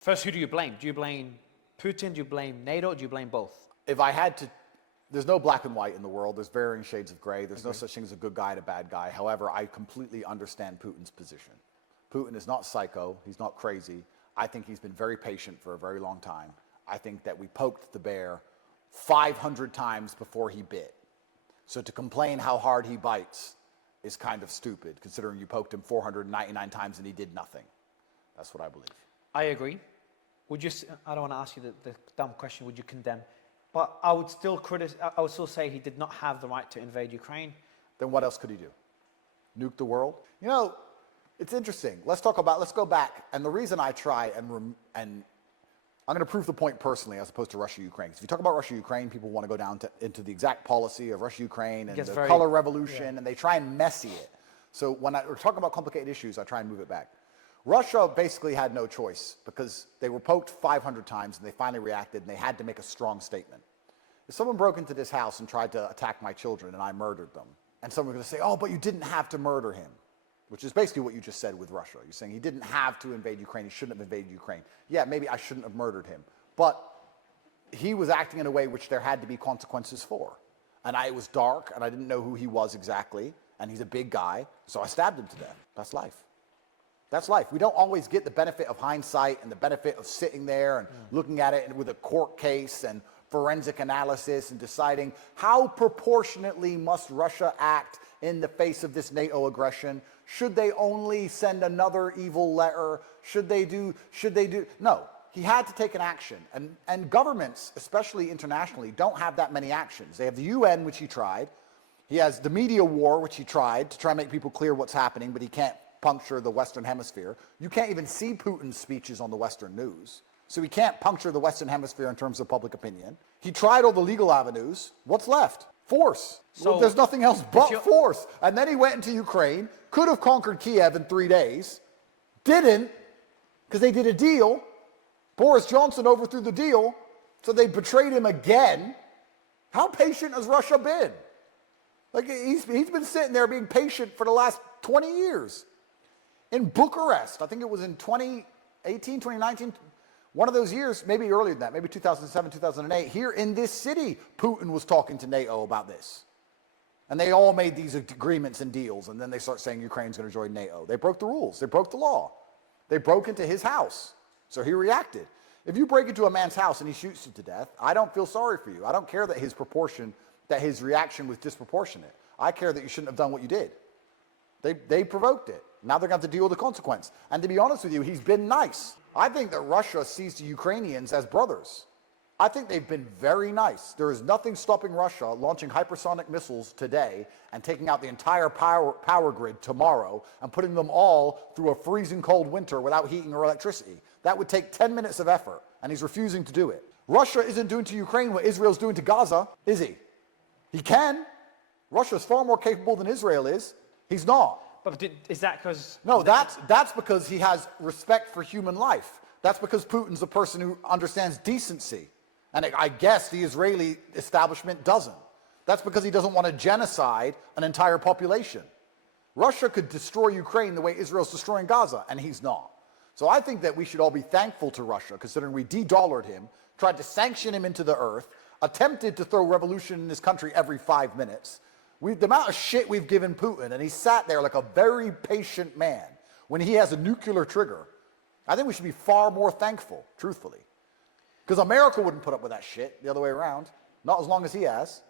First, who do you blame? Do you blame Putin? Do you blame NATO? Do you blame both? If I had to, there's no black and white in the world. There's varying shades of gray. There's no such thing as a good guy and a bad guy. However, I completely understand Putin's position. Putin is not psycho. He's not crazy. I think he's been very patient for a very long time. I think that we poked the bear 500 times before he bit. So to complain how hard he bites is kind of stupid, considering you poked him 499 times and he did nothing. That's what I believe. I agree. Would you? I don't want to ask you the dumb question. Would you condemn? But I would still I would still say he did not have the right to invade Ukraine. Then what else could he do? Nuke the world? You know, it's interesting. Let's go back. And the reason I try and I'm going to prove the point personally as opposed to Russia-Ukraine. If you talk about Russia-Ukraine, people want to go down into the exact policy of Russia-Ukraine and the color revolution, and they try and messy it. So when we're talking about complicated issues, I try and move it back. Russia basically had no choice because they were poked 500 times and they finally reacted and they had to make a strong statement. If someone broke into this house and tried to attack my children and I murdered them, and someone was going to say, oh, but you didn't have to murder him, which is basically what you just said with Russia. You're saying he didn't have to invade Ukraine. He shouldn't have invaded Ukraine. Yeah, maybe I shouldn't have murdered him. But he was acting in a way which there had to be consequences for. And it was dark and I didn't know who he was exactly. And he's a big guy. So I stabbed him to death. That's life. That's life. We don't always get the benefit of hindsight and the benefit of sitting there and looking at it with a court case and forensic analysis and deciding how proportionately must Russia act in the face of this NATO aggression. Should they only send another evil letter? Should they do? No, he had to take an action. And governments, especially internationally, don't have that many actions. They have the UN, which he tried. He has the media war, which he tried to try and make people clear what's happening, but he can't puncture the Western Hemisphere. You can't even see Putin's speeches on the Western news. So he can't puncture the Western Hemisphere in terms of public opinion. He tried all the legal avenues. What's left? Force. So there's nothing else but force. And then he went into Ukraine, could have conquered Kiev in 3 days, didn't, because they did a deal. Boris Johnson overthrew the deal, so they betrayed him again. How patient has Russia been? Like, he's been sitting there being patient for the last 20 years. In Bucharest, I think it was in 2018, 2019, one of those years, maybe earlier than that, maybe 2007, 2008, here in this city, Putin was talking to NATO about this. And they all made these agreements and deals, and then they start saying Ukraine's going to join NATO. They broke the rules. They broke the law. They broke into his house. So he reacted. If you break into a man's house and he shoots you to death, I don't feel sorry for you. I don't care that his reaction was disproportionate. I care that you shouldn't have done what you did. They provoked it. Now they're going to have to deal with the consequence. And to be honest with you, he's been nice. I think that Russia sees the Ukrainians as brothers. I think they've been very nice. There is nothing stopping Russia launching hypersonic missiles today and taking out the entire power grid tomorrow and putting them all through a freezing cold winter without heating or electricity. That would take 10 minutes of effort, and he's refusing to do it. Russia isn't doing to Ukraine what Israel's doing to Gaza, is he? He can. Russia's far more capable than Israel is. He's not. But is that because... No, that's because he has respect for human life. That's because Putin's a person who understands decency. And I guess the Israeli establishment doesn't. That's because he doesn't want to genocide an entire population. Russia could destroy Ukraine the way Israel's destroying Gaza, and he's not. So I think that we should all be thankful to Russia, considering we de-dollared him, tried to sanction him into the earth, attempted to throw revolution in this country every 5 minutes. The amount of shit we've given Putin, and he sat there like a very patient man when he has a nuclear trigger. I think we should be far more thankful, truthfully. Because America wouldn't put up with that shit the other way around. Not as long as he has.